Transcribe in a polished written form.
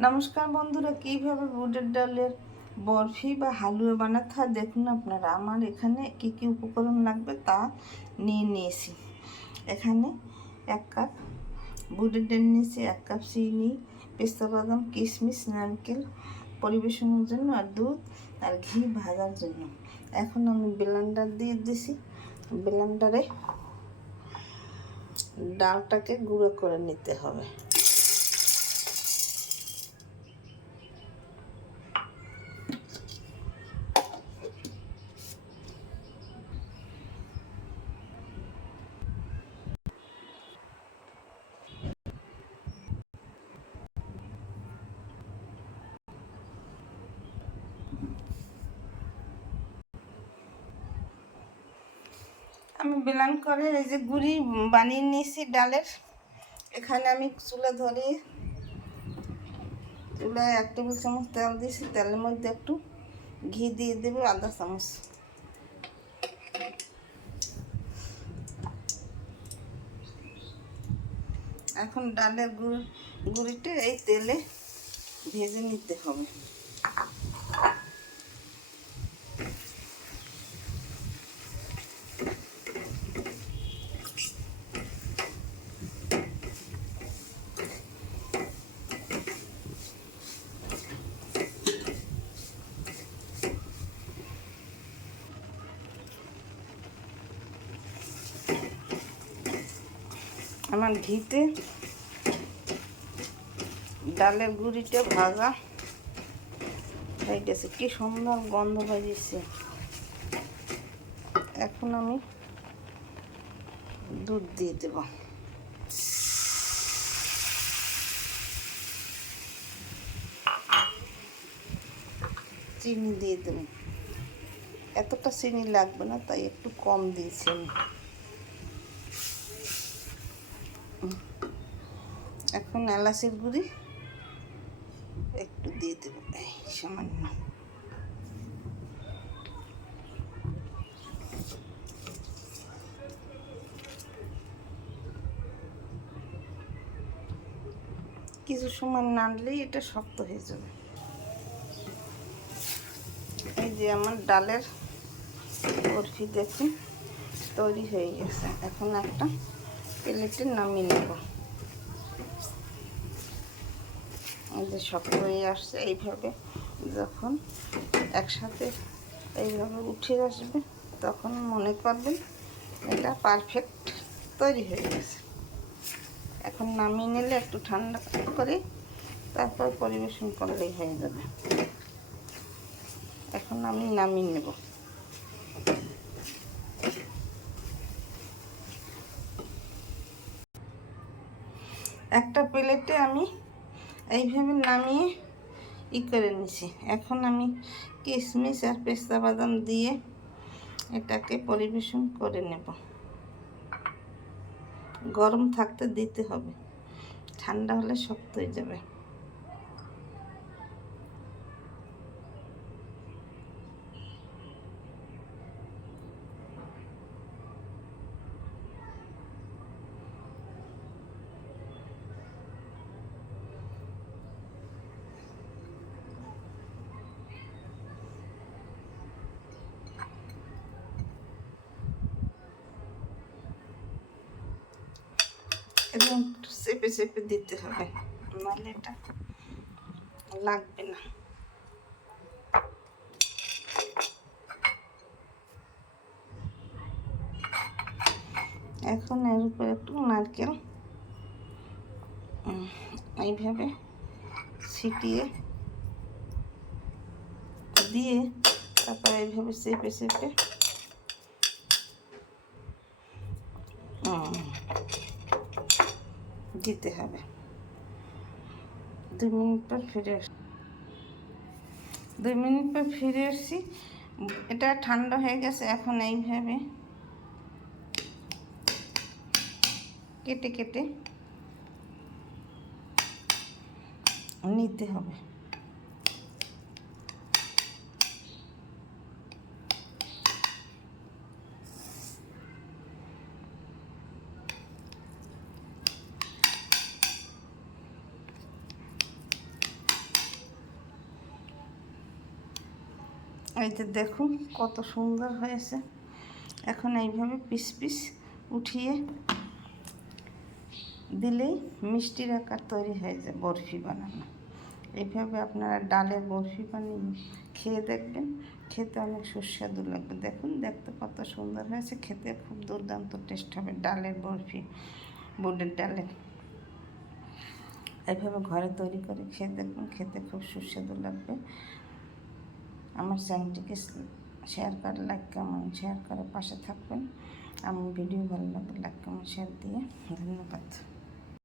নমস্কার বন্ধুরা, কীভাবে বুটের ডালের বরফি বা হালুয়া বানাতে হয় দেখুন আপনারা। আমার এখানে কি কি উপকরণ লাগবে তা নিয়ে নিয়েছি। এখানে 1 কাপ বুটের ডাল নিয়েছি, 1 কাপ চিনি, পেস্তা বাদাম, কিশমিশ, নারকেল পরিবেশনের জন্য, আর দুধ আর ঘি ভাজার জন্য। এখন আমি ব্লেন্ডার দিয়ে দিছি। ব্লেন্ডারে ডালটাকে গুঁড়ো করে নিতে হবে। আমি ব্লেন্ড করে এই যে গুঁড়ি বানিয়ে নিয়েছি ডালের। এখানে আমি চুলায় 1 টেবিল চামচ তেল দিয়েছি। তেলের মধ্যে একটু ঘি দিয়ে দেবো, আধা চামচ। এখন ডালের গুঁড়িটা এই তেলে ভেজে নিতে হবে। আমার ঘিতে ডালের গুঁড়িটা ভাজা হয়ে গেছে, কি সুন্দর গন্ধ বেরিয়েছে। এখন আমি দুধ দিয়ে দেব। চিনি দিয়ে দেব। এতটা চিনি লাগবে না, তাই একটু কম দিয়েছি আমি। এখন এলাচের গুঁড়ি একটু দিয়ে দেবো, এই সামান্য। কিছু সময় নাড়লেই এটা শক্ত হয়ে যাবে। এই যে আমার ডালের বরফি দেখুন তৈরি হয়ে গেছে। এখন একটা প্লেটে নামিয়ে নেব। এই যে শক্ত হয়ে আসছে, এইভাবে যখন একসাথে এইভাবে উঠে আসবে তখন মনে করবেন এটা পারফেক্ট তৈরি হয়ে গেছে। এখন নামিয়ে নিলে একটু ঠান্ডা করে তারপর পরিবেশন করলেই হয়ে যাবে। এখন আমি নামিয়ে নেব। একটা প্লেটে আমি এইভাবে নামিয়ে করে নিছি। এখন আমি কিশমিশ আর পেস্তা বাদাম দিয়ে এটাকে পরিবেশন করে নেব। গরম থাকতে দিতে হবে, ঠান্ডা হলে শক্ত হয়ে যাবে। এবং একটু চেপে চেপে দিতে হবে, নাহলে এটা লাগবে না। এখন এর উপর একটু নারকেল এইভাবে ছিটিয়ে দিয়ে তারপর এইভাবে চেপে চেপে দিতে হবে। 2 মিনিট পর ফিরে আসি। 2 মিনিট পর ফিরে আসছি। এটা ঠান্ডা হয়ে গেছে। এখন এইভাবে কেটে কেটে নিতে হবে। এই যে দেখুন কত সুন্দর হয়েছে। এখন এইভাবে পিস পিস উঠিয়ে দিলেই মিষ্টির আকার তৈরি হয়ে যায় বরফি বানানো। এইভাবে আপনারা ডালের বরফি বানিয়ে খেয়ে দেখবেন, খেতে অনেক সুস্বাদু লাগবে। দেখুন দেখতে কত সুন্দর হয়েছে, খেতে খুব দুর্দান্ত টেস্ট হবে ডালের বরফি, বুটের ডালের। এইভাবে ঘরে তৈরি করে খেয়ে দেখবেন, খেতে খুব সুস্বাদু লাগবে। আমার চ্যানেলটিকে শেয়ার করে লাইক কমেন্ট শেয়ার করে পাশে থাকবেন। আমার ভিডিও ভালো লাগলে লাইক কমেন্ট শেয়ার দিয়ে ধন্যবাদ।